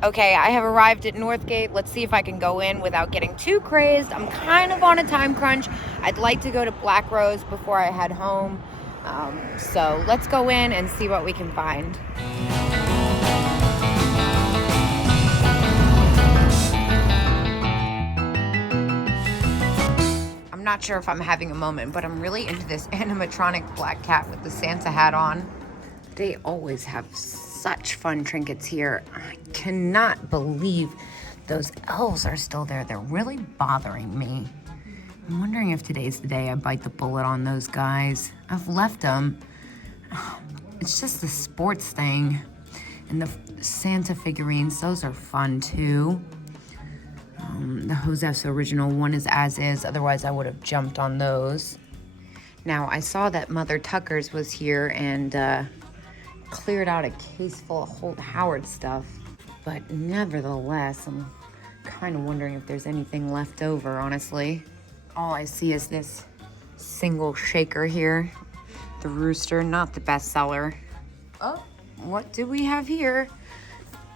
Okay, I have arrived at Northgate. Let's see if I can go in without getting too crazed. I'm kind of on a time crunch. I'd like to go to Black Rose before I head home. So let's go in and see what we can find. I'm not sure if I'm having a moment, but I'm really into this animatronic black cat with the Santa hat on. They always have such fun trinkets here. I cannot believe those elves are still there. They're really bothering me. I'm wondering if today's the day I bite the bullet on those guys. I've left them. It's just the sports thing. And the Santa figurines, those are fun too. The Josef's original one is as is, otherwise I would have jumped on those. Now, I saw that Mother Tucker's was here and cleared out a case full of Holt Howard stuff, but nevertheless, I'm kind of wondering if there's anything left over, honestly. All I see is this single shaker here, the Rooster, not the best seller. Oh, what do we have here?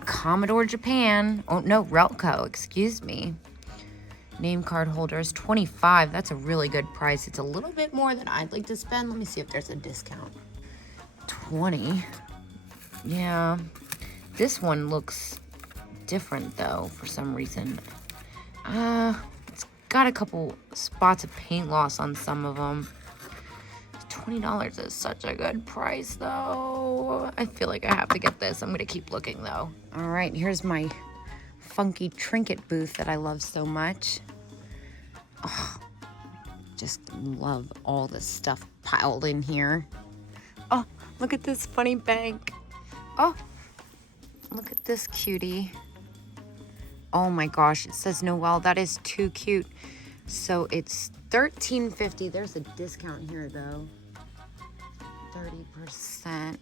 Commodore Japan. Oh, no, Relco, excuse me. Name card holders, $25. That's a really good price. It's a little bit more than I'd like to spend. Let me see if there's a discount. 20. Yeah. This one looks different, though, for some reason. It's got a couple spots of paint loss on some of them. $20 is such a good price, though. I feel like I have to get this. I'm going to keep looking, though. All right, here's my funky trinket booth that I love so much. Oh, just love all the stuff piled in here. Oh, look at this funny bank. Oh, look at this cutie. Oh my gosh, it says Noel. That is too cute. So it's $13.50. There's a discount here, though. 30%.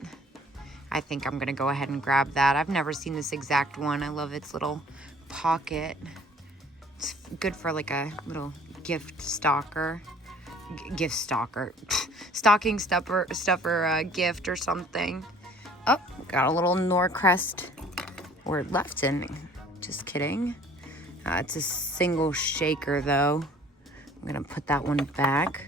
I think I'm gonna go ahead and grab that. I've never seen this exact one. I love its little pocket. It's good for like a little gift stalker. Stocking stuffer gift or something. Oh, got a little Norcrest or Lefton. Just kidding. It's a single shaker though. I'm gonna put that one back.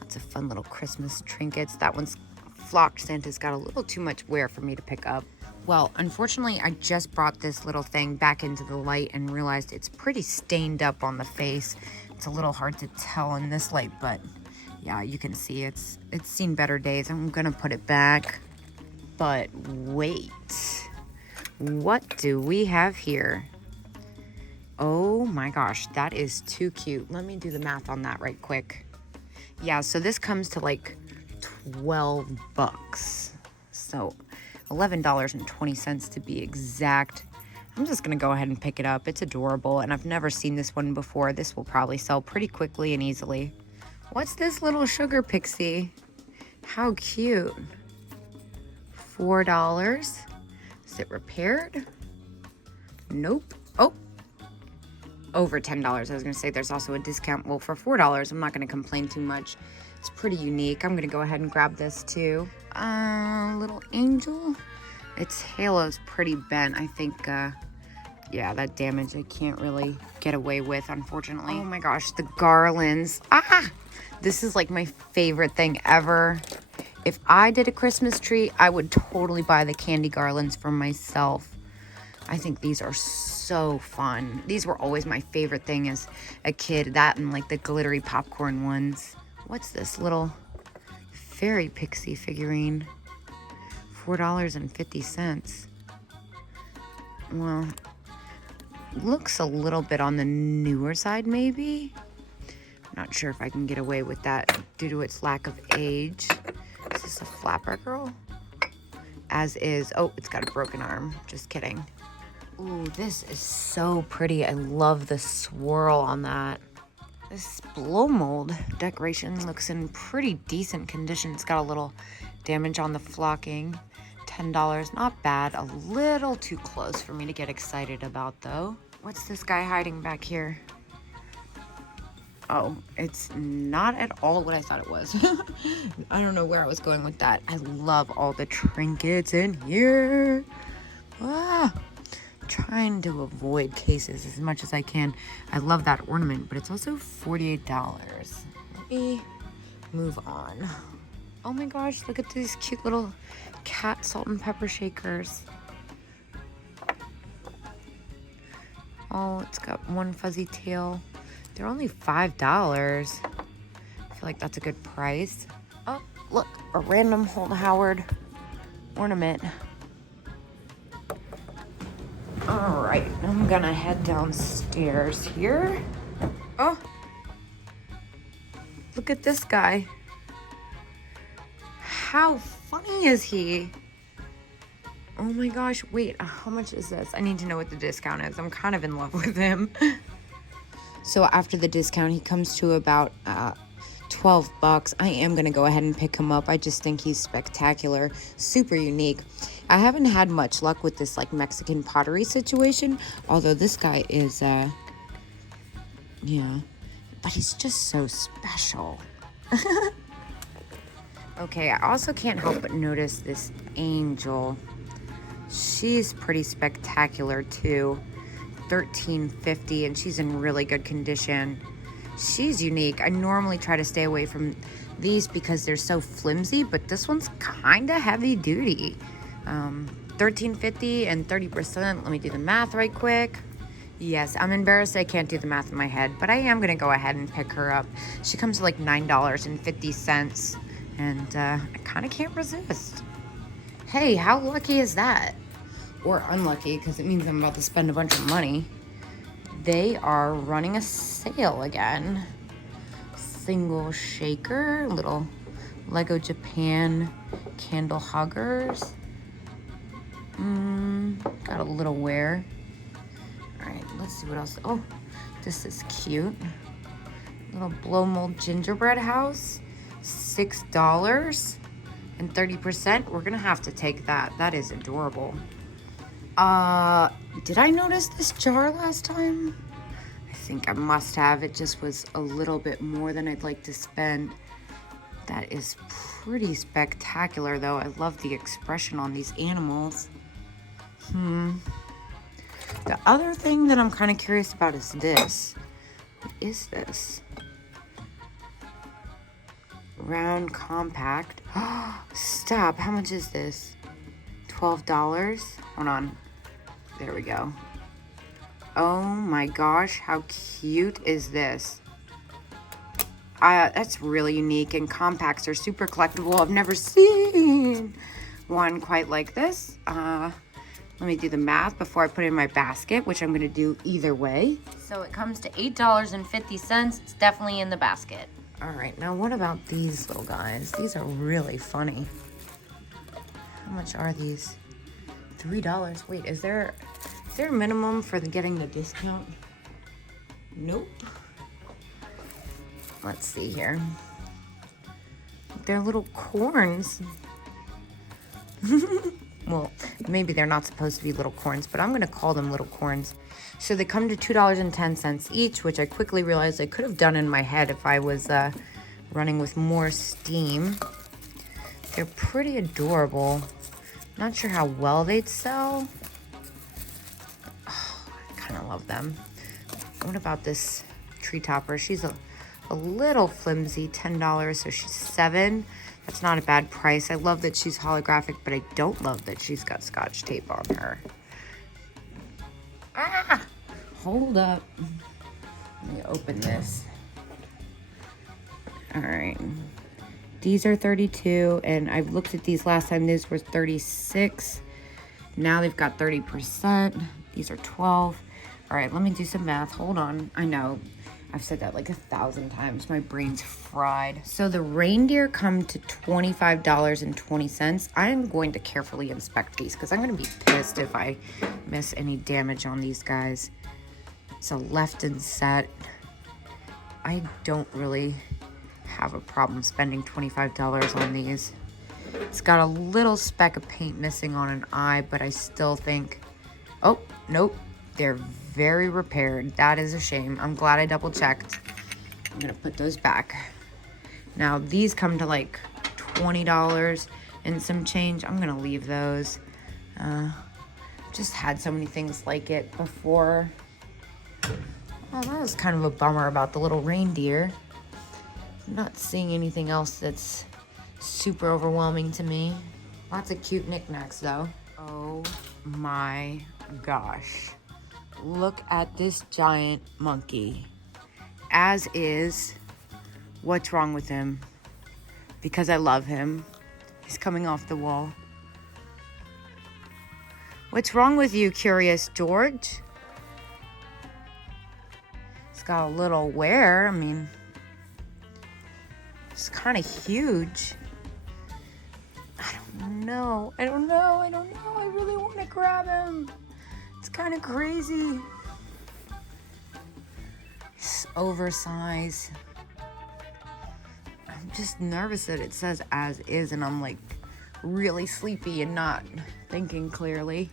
Lots of fun little Christmas trinkets. That one's flocked Santa's got a little too much wear for me to pick up. Well, unfortunately, I just brought this little thing back into the light and realized it's pretty stained up on the face. It's a little hard to tell in this light, but yeah, you can see it's seen better days. I'm gonna put it back. But wait, what do we have here? Oh my gosh, that is too cute. Let me do the math on that right quick. Yeah, so this comes to like $12. So $11.20 to be exact. I'm just gonna go ahead and pick it up. It's adorable, and I've never seen this one before. This will probably sell pretty quickly and easily. What's this little sugar pixie? How cute. $4. Is it repaired? Nope. Oh, over $10. I was gonna say there's also a discount. Well, for $4, I'm not gonna complain too much. It's pretty unique. I'm gonna go ahead and grab this too. Little angel. Its halo's pretty bent. I think, yeah, that damage I can't really get away with, unfortunately. Oh my gosh, the garlands. Ah! This is like my favorite thing ever. If I did a Christmas tree, I would totally buy the candy garlands for myself. I think these are so fun. These were always my favorite thing as a kid. That and like the glittery popcorn ones. What's this little fairy pixie figurine? $4.50. Well, looks a little bit on the newer side, maybe. I'm not sure if I can get away with that due to its lack of age. Is this a flapper girl? As is. Oh, it's got a broken arm. Just kidding. Ooh, this is so pretty. I love the swirl on that. This blow mold decoration looks in pretty decent condition. It's got a little damage on the flocking. $10, not bad. A little too close for me to get excited about though. What's this guy hiding back here? Oh, it's not at all what I thought it was. I don't know where I was going with that. I love all the trinkets in here. Ah, trying to avoid cases as much as I can. I love that ornament, but it's also $48. Let me move on. Oh my gosh, look at these cute little cat salt and pepper shakers. Oh, it's got one fuzzy tail. They're only $5. I feel like that's a good price. Oh, look, a random Holt Howard ornament. All right, I'm gonna head downstairs here. Oh, look at this guy. How funny is he? Oh my gosh, wait, how much is this? I need to know what the discount is. I'm kind of in love with him. So after the discount, he comes to about $12. I am gonna go ahead and pick him up. I just think he's spectacular, super unique. I haven't had much luck with this like Mexican pottery situation, although this guy is, yeah, but he's just so special. Okay, I also can't help but notice this angel. She's pretty spectacular too. $13.50, and she's in really good condition. She's unique. I normally try to stay away from these because they're so flimsy, but this one's kind of heavy duty. $13.50 and 30%. Let me do the math right quick. Yes, I'm embarrassed I can't do the math in my head, but I am gonna go ahead and pick her up. She comes to like $9.50, and I kind of can't resist. Hey, how lucky is that? Or unlucky, because it means I'm about to spend a bunch of money. They are running a sale again. Single shaker, little Lego Japan candle huggers. Got a little wear. All right, let's see what else. Oh, this is cute. Little blow mold gingerbread house, $6 and 30%. We're gonna have to take that. That is adorable. Did I notice this jar last time? I think I must have. It just was a little bit more than I'd like to spend. That is pretty spectacular though. I love the expression on these animals. The other thing that I'm kind of curious about is this. What is this? Round compact. Stop. How much is this? $12? Hold on. There we go. Oh my gosh, how cute is this? That's really unique, and compacts are super collectible. I've never seen one quite like this. Let me do the math before I put it in my basket, which I'm gonna do either way. So it comes to $8.50. It's definitely in the basket. All right, now what about these little guys? These are really funny. How much are these? $3. Wait, is there a minimum for getting the discount? Nope. Let's see here. They're little corns. Well, maybe they're not supposed to be little corns, but I'm gonna call them little corns. So they come to $2.10 each, which I quickly realized I could have done in my head if I was running with more steam. They're pretty adorable. Not sure how well they'd sell. Oh, I kind of love them. What about this tree topper? She's a little flimsy, $10, so she's $7. That's not a bad price. I love that she's holographic, but I don't love that she's got Scotch tape on her. Ah! Hold up. Let me open this. All right. These are 32, and I've looked at these last time. These were 36. Now they've got 30%. These are 12. All right, let me do some math. Hold on. I know. I've said that like 1,000 times. My brain's fried. So the reindeer come to $25.20. I am going to carefully inspect these because I'm going to be pissed if I miss any damage on these guys. It's a left and set. I don't really have a problem spending $25 on these. It's got a little speck of paint missing on an eye, but I still think, oh, nope. They're very repaired. That is a shame. I'm glad I double checked. I'm gonna put those back. Now these come to like $20 and some change. I'm gonna leave those. Just had so many things like it before. Oh, that was kind of a bummer about the little reindeer. I'm not seeing anything else that's super overwhelming to me. Lots of cute knickknacks though. Oh my gosh. Look at this giant monkey. As is. What's wrong with him? Because I love him. He's coming off the wall. What's wrong with you, Curious George? He's got a little wear. I mean, it's kind of huge. I don't know. I really want to grab him. It's kind of crazy. He's oversized. I'm just nervous that it says as is, and I'm like really sleepy and not thinking clearly.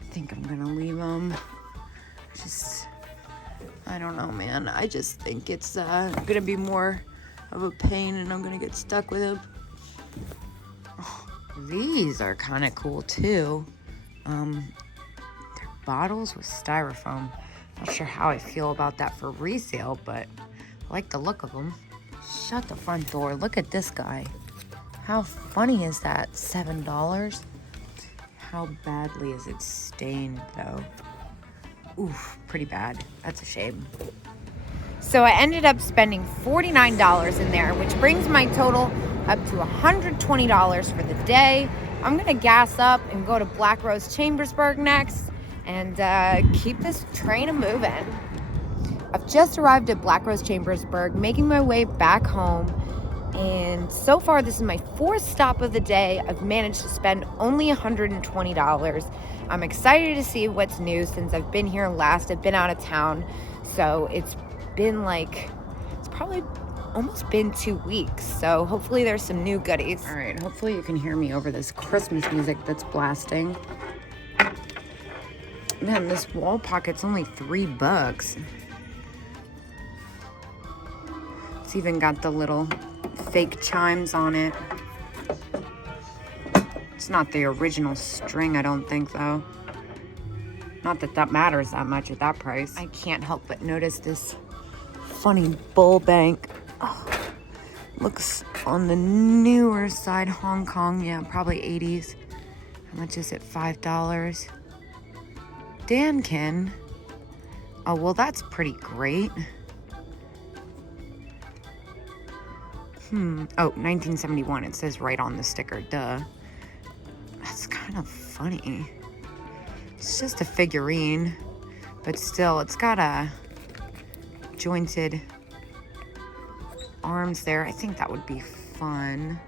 I think I'm gonna leave him. I don't know, man. I just think it's gonna be more of a pain and I'm gonna get stuck with him. Oh, these are kind of cool too. They're bottles with styrofoam. Not sure how I feel about that for resale, but I like the look of them. Shut the front door. Look at this guy. How funny is that? $7? How badly is it stained though? Oof, pretty bad. That's a shame. So I ended up spending $49 in there, which brings my total up to $120 for the day. I'm gonna gas up and go to Black Rose Chambersburg next and keep this train a-moving. I've just arrived at Black Rose Chambersburg, making my way back home. And so far, this is my 4th stop of the day. I've managed to spend only $120. I'm excited to see what's new since I've been here last. I've been out of town. So it's probably almost been 2 weeks. So hopefully there's some new goodies. All right, hopefully you can hear me over this Christmas music that's blasting. Man, this wall pocket's only $3. It's even got the little fake chimes on it. It's not the original string, I don't think, though. Not that that matters that much at that price. I can't help but notice this funny bull bank. Oh, looks on the newer side, Hong Kong. Yeah, probably 80s. How much is it? $5. Dankin. Oh, well, that's pretty great. Oh, 1971. It says right on the sticker. Duh. That's kind of funny. It's just a figurine, but still, it's got a jointed arms there. I think that would be fun.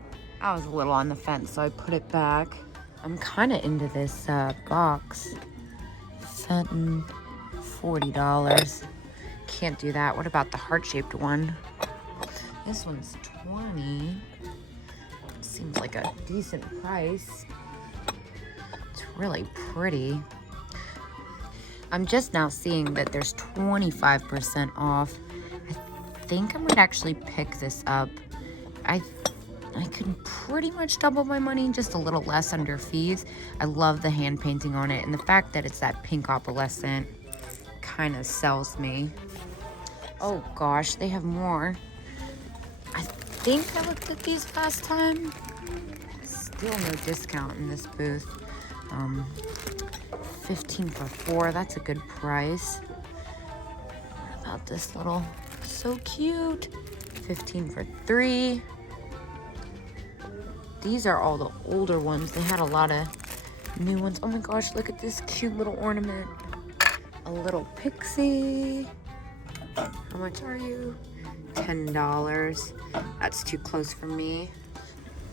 I was a little on the fence, so I put it back. I'm kind of into this box. Fenton, $40. Can't do that. What about the heart-shaped one? This one's $20. Seems like a decent price. It's really pretty. I'm just now seeing that there's 25% off. I think I might actually pick this up. I could pretty much double my money, just a little less under fees. I love the hand painting on it, and the fact that it's that pink opalescent kind of sells me. Oh gosh, they have more. I think I looked at these last time. Still no discount in this booth. 15 for 4, that's a good price. What about this little, so cute. 15 for 3. These are all the older ones. They had a lot of new ones. Oh my gosh, look at this cute little ornament. A little pixie. How much are you? $10. That's too close for me.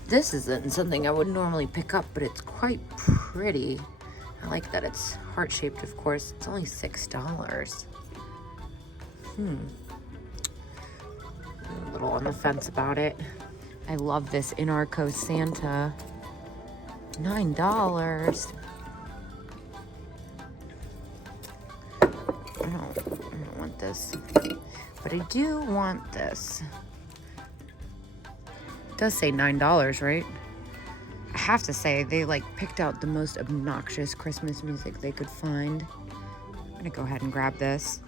This isn't something I would normally pick up, but it's quite pretty. I like that it's heart-shaped, of course. It's only $6. I'm a little on the fence about it. I love this Inarco Santa. $9. I don't want this. But I do want this. It does say $9, right? I have to say, they like picked out the most obnoxious Christmas music they could find. I'm gonna go ahead and grab this.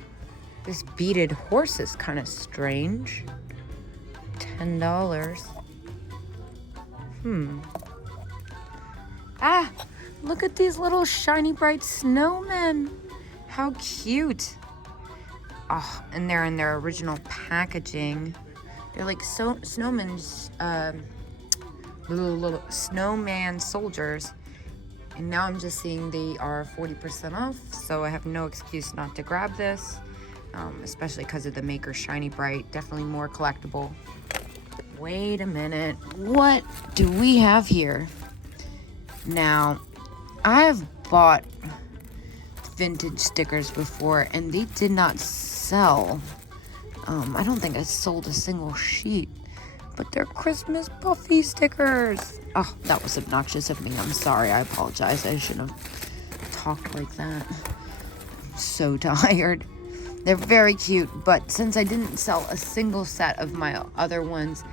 This beaded horse is kind of strange. $10. Ah, look at these little shiny bright snowmen. How cute. Oh, and they're in their original packaging. They're like snowmen's, little snowman soldiers. And now I'm just seeing they are 40% off, so I have no excuse not to grab this, especially because of the Maker Shiny Bright. Definitely more collectible. Wait a minute. What do we have here? Now, I've bought vintage stickers before, and they did not sell. I don't think I sold a single sheet, but they're Christmas Buffy stickers. Oh, that was obnoxious of me. I'm sorry. I apologize. I shouldn't have talked like that. I'm so tired. They're very cute, but since I didn't sell a single set of my other ones,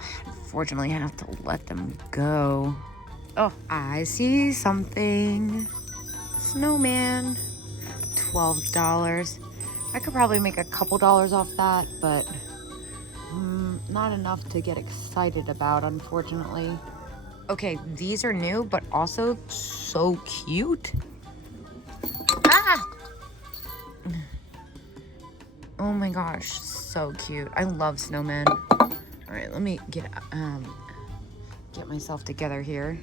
I unfortunately have to let them go. Oh, I see something. Snowman. $12. I could probably make a couple dollars off that, but not enough to get excited about, unfortunately. Okay, these are new, but also so cute. Ah! Oh my gosh, so cute. I love snowmen. All right, let me get myself together here.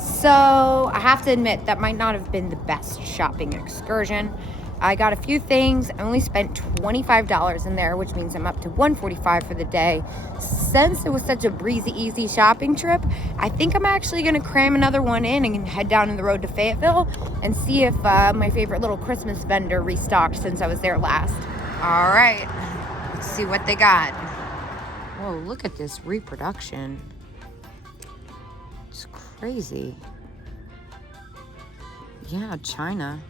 So I have to admit that might not have been the best shopping excursion. I got a few things. I only spent $25 in there, which means I'm up to $145 for the day. Since it was such a breezy, easy shopping trip, I think I'm actually gonna cram another one in and head down the road to Fayetteville and see if my favorite little Christmas vendor restocked since I was there last. All right, let's see what they got. Whoa, look at this reproduction. It's crazy. Yeah, China.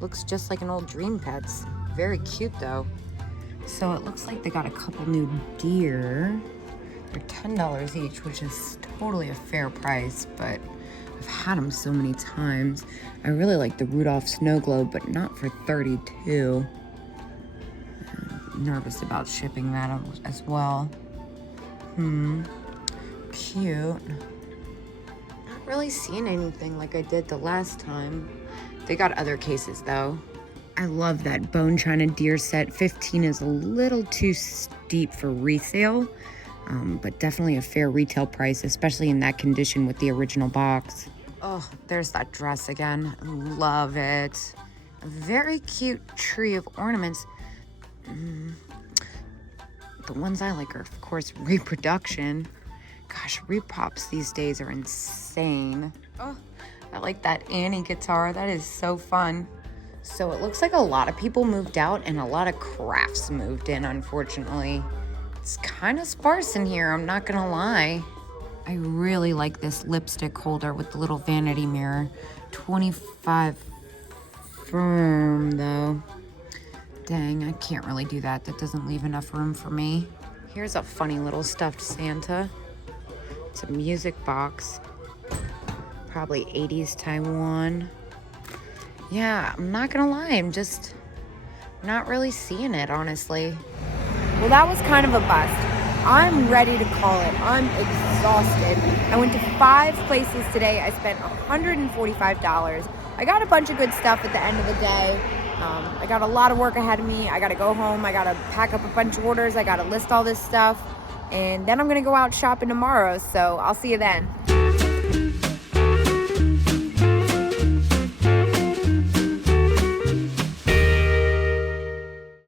Looks just like an old Dream Pets. Very cute though. So it looks like they got a couple new deer. They're $10 each, which is totally a fair price, but I've had them so many times. I really like the Rudolph Snow Globe, but not for $32. I'm nervous about shipping that as well. Cute. Not really seeing anything like I did the last time. They got other cases though. I love that bone china deer set. 15 is a little too steep for resale, but definitely a fair retail price, especially in that condition with the original box. Oh, there's that dress again. Love it. A very cute tree of ornaments. The ones I like are, of course, reproduction. Gosh, repops these days are insane. Oh, I like that Annie guitar. That is so fun. So it looks like a lot of people moved out and a lot of crafts moved in, unfortunately. It's kind of sparse in here, I'm not gonna lie. I really like this lipstick holder with the little vanity mirror. $25 firm, though. Dang, I can't really do that. That doesn't leave enough room for me. Here's a funny little stuffed Santa. It's a music box. Probably 80s Taiwan. Yeah, I'm not gonna lie, I'm just not really seeing it, honestly. Well, that was kind of a bust. I'm ready to call it. I'm exhausted. I went to 5 places today. I spent $145. I got a bunch of good stuff at the end of the day. I got a lot of work ahead of me. I gotta go home. I gotta pack up a bunch of orders. I gotta list all this stuff. And then I'm gonna go out shopping tomorrow. So I'll see you then.